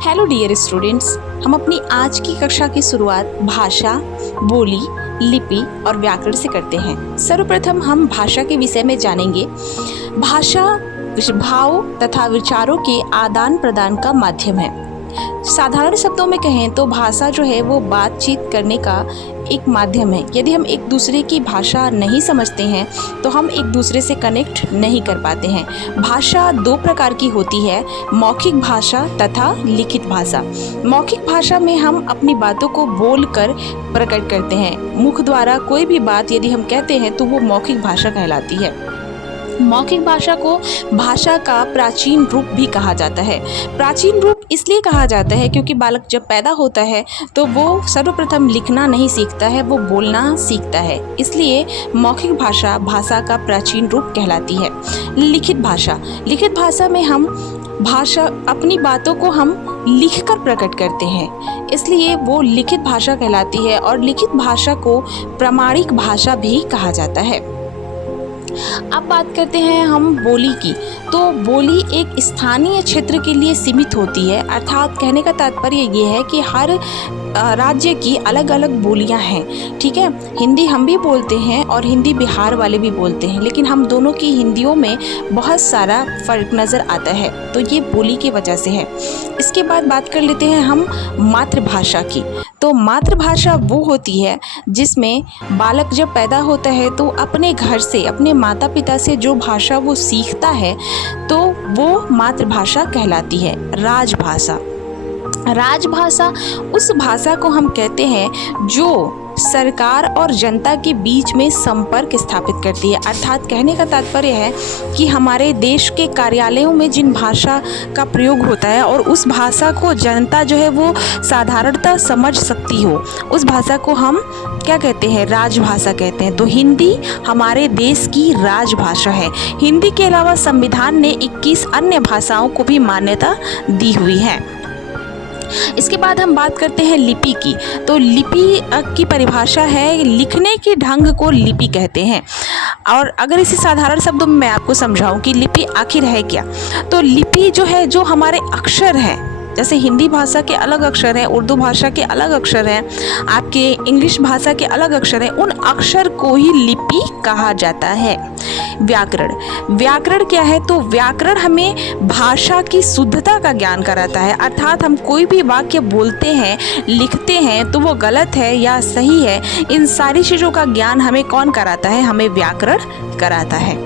Hello dear students, हम अपनी आज की कक्षा की शुरुआत भाषा, बोली, लिपि और व्याकरण से करते हैं। सर्वप्रथम हम भाषा के विषय में जानेंगे। भाषा भाव तथा विचारों के आदान प्रदान का माध्यम है। साधारण शब्दों में कहें तो भाषा जो है वो बातचीत करने का एक माध्यम है। यदि हम एक दूसरे की भाषा नहीं समझते हैं तो हम एक दूसरे से कनेक्ट नहीं कर पाते हैं। भाषा दो प्रकार की होती है, मौखिक भाषा तथा लिखित भाषा। मौखिक भाषा में हम अपनी बातों को बोलकर प्रकट करते हैं। मुख द्वारा कोई भी बात यदि हम कहते हैं तो वो मौखिक भाषा कहलाती है। मौखिक भाषा को भाषा का प्राचीन रूप भी कहा जाता है। प्राचीन रूप इसलिए कहा जाता है क्योंकि बालक जब पैदा होता है तो वो सर्वप्रथम लिखना नहीं सीखता है, वो बोलना सीखता है। इसलिए मौखिक भाषा भाषा का प्राचीन रूप कहलाती है। लिखित भाषा में हम अपनी बातों को हम लिखकर प्रकट करते हैं, इसलिए वो लिखित भाषा कहलाती है। और लिखित भाषा को प्रामाणिक भाषा भी कहा जाता है। अब बात करते हैं हम बोली की। तो बोली एक स्थानीय क्षेत्र के लिए सीमित होती है, अर्थात कहने का तात्पर्य ये है कि हर राज्य की अलग अलग बोलियां हैं। ठीक है, हिंदी हम भी बोलते हैं और हिंदी बिहार वाले भी बोलते हैं, लेकिन हम दोनों की हिंदियों में बहुत सारा फ़र्क नज़र आता है, तो ये बोली की वजह से है। इसके बाद बात कर लेते हैं हम मातृभाषा की। तो मातृभाषा वो होती है जिसमें बालक जब पैदा होता है तो अपने घर से, अपने माता पिता से जो भाषा वो सीखता है तो वो मातृभाषा कहलाती है। राजभाषा उस भाषा को हम कहते हैं जो सरकार और जनता के बीच में संपर्क स्थापित करती है। अर्थात कहने का तात्पर्य है कि हमारे देश के कार्यालयों में जिन भाषा का प्रयोग होता है और उस भाषा को जनता जो है वो साधारणतः समझ सकती हो, उस भाषा को हम क्या कहते हैं? राजभाषा कहते हैं। तो हिंदी हमारे देश की राजभाषा है। हिंदी के अलावा संविधान ने 21 अन्य भाषाओं को भी मान्यता दी हुई है। इसके बाद हम बात करते हैं लिपि की। तो लिपि की परिभाषा है, लिखने के ढंग को लिपि कहते हैं। और अगर इसे साधारण शब्दों में मैं आपको समझाऊं कि लिपि आखिर है क्या, तो लिपि जो है जो हमारे अक्षर हैं, जैसे हिंदी भाषा के अलग अक्षर हैं, उर्दू भाषा के अलग अक्षर हैं, आपके इंग्लिश भाषा के अलग अक्षर हैं, उन अक्षर को ही लिपि कहा जाता है। व्याकरण क्या है? तो व्याकरण हमें भाषा की शुद्धता का ज्ञान कराता है। अर्थात हम कोई भी वाक्य बोलते हैं, लिखते हैं तो वो गलत है या सही है, इन सारी चीज़ों का ज्ञान हमें कौन कराता है? हमें व्याकरण कराता है।